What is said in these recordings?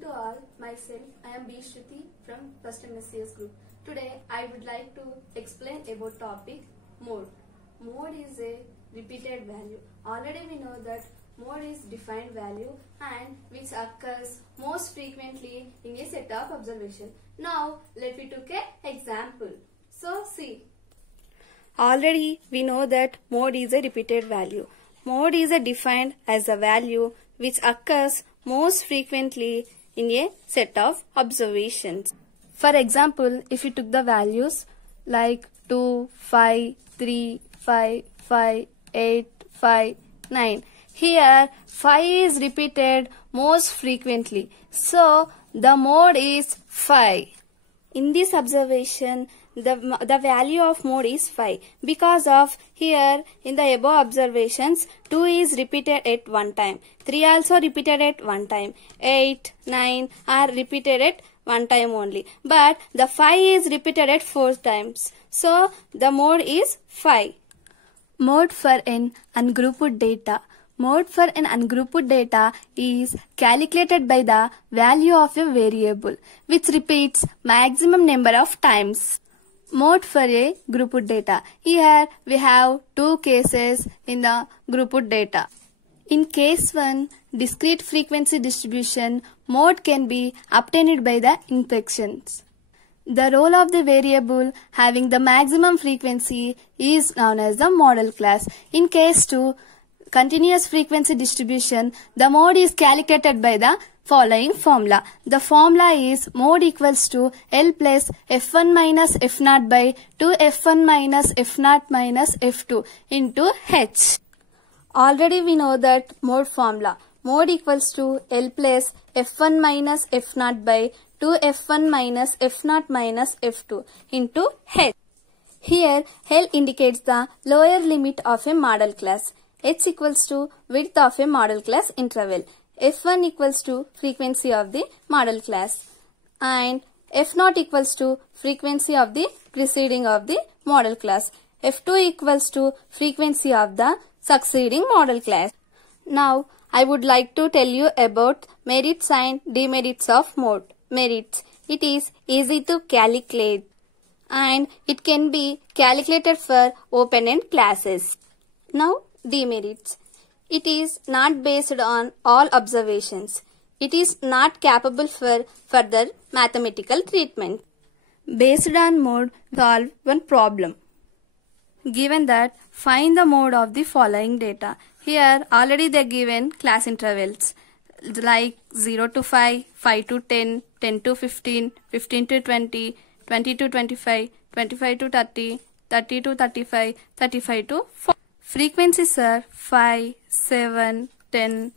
evening to all. Myself, I am B. Shruti from First MSCS group. Today, I would like to explain about topic mode. Mode is a repeated value. Already we know that mode is defined value and which occurs most frequently in a set of observation. Now, let me take an example. So, see. Already we know that mode is a repeated value. Mode is defined as a value which occurs most frequently in a set of observations. For example, if you took the values like 2, 5, 3, 5, 5, 8, 5, 9. Here 5 is repeated most frequently. So the mode is 5. In this observation, the value of mode is 5 because of here in the above observations 2 is repeated at one time, 3 also repeated at one time, 8, 9 are repeated at one time only, but the 5 is repeated at 4 times. So the mode is 5. Mode for an ungrouped data. Mode for an ungrouped data is calculated by the value of a variable which repeats maximum number of times. Mode for a grouped data. Here we have two cases in the grouped data. In case 1, discrete frequency distribution mode can be obtained by the inspections. The role of the variable having the maximum frequency is known as the model class. In case 2, continuous frequency distribution, the mode is calculated by the following formula. The formula is mode equals to L plus F1 minus F0 by 2 F1 minus F0 minus F2 into H. Already we know that mode formula. Mode equals to L plus F1 minus F0 by 2 F1 minus F0 minus F2 into H. Here L indicates the lower limit of a model class. H equals to width of a model class interval. F1 equals to frequency of the model class and F0 equals to frequency of the preceding of the model class. F2 equals to frequency of the succeeding model class. Now I would like to tell you about merits and demerits of mode. Merits. It is easy to calculate and it can be calculated for open-end classes. Now demerits. It is not based on all observations. It is not capable for further mathematical treatment. Based on mode, solve one problem. Given that, find the mode of the following data. Here already they are given class intervals like 0 to 5, 5 to 10, 10 to 15, 15 to 20, 20 to 25, 25 to 30, 30 to 35, 35 to 40. Frequencies are 5, 7, 10,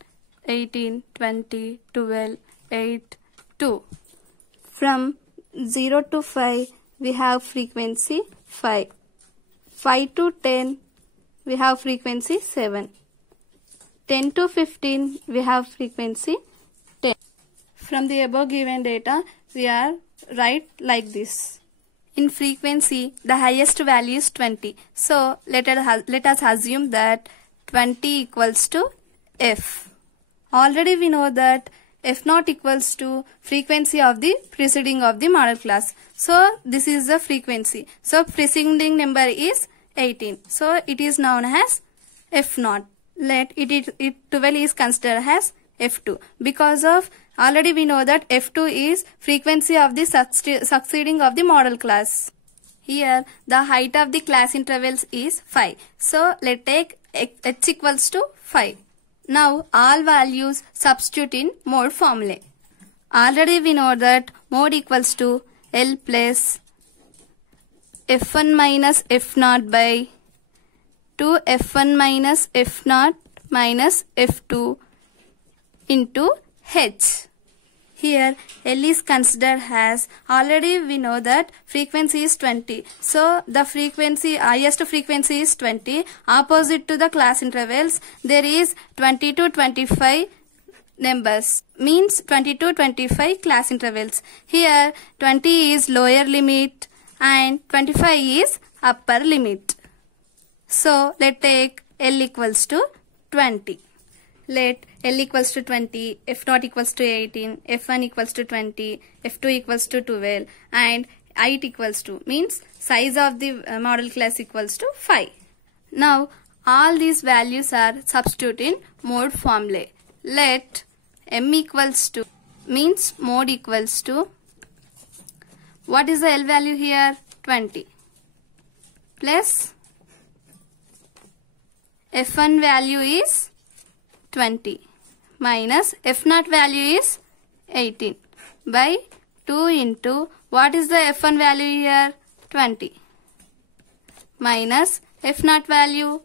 18, 20, 12, 8, 2. From 0 to 5 we have frequency 5. 5 to 10 we have frequency 7. 10 to 15 we have frequency 10. From the above given data we are write like this. In frequency, the highest value is 20. So, let us assume that 20 equals to F. Already we know that F0 equals to frequency of the preceding of the model class. So, this is the frequency. So, preceding number is 18. So, it is known as F0. Let it 12 is considered as F2 because of already we know that F2 is frequency of the succeeding of the model class. Here the height of the class intervals is 5. So let's take H equals to 5. Now all values substitute in mode formula. Already we know that mode equals to L plus F1 minus F0 by 2 F1 minus F0 minus F2 into H. Here L is considered as already we know that frequency is 20. So the frequency highest frequency is 20. Opposite to the class intervals there is 20 to 25 numbers. Means 20 to 25 class intervals. Here 20 is lower limit and 25 is upper limit. So let's take L equals to 20. Let L equals to 20, F naught equals to 18, F1 equals to 20, F2 equals to 12, and height equals to, means size of the model class equals to 5. Now all these values are substituted in mode formulae. Let M equals to, means mode equals to, what is the L value here? 20, plus F1 value is 20 minus F0 value is 18 by 2 into, what is the F1 value here? 20 minus F0 value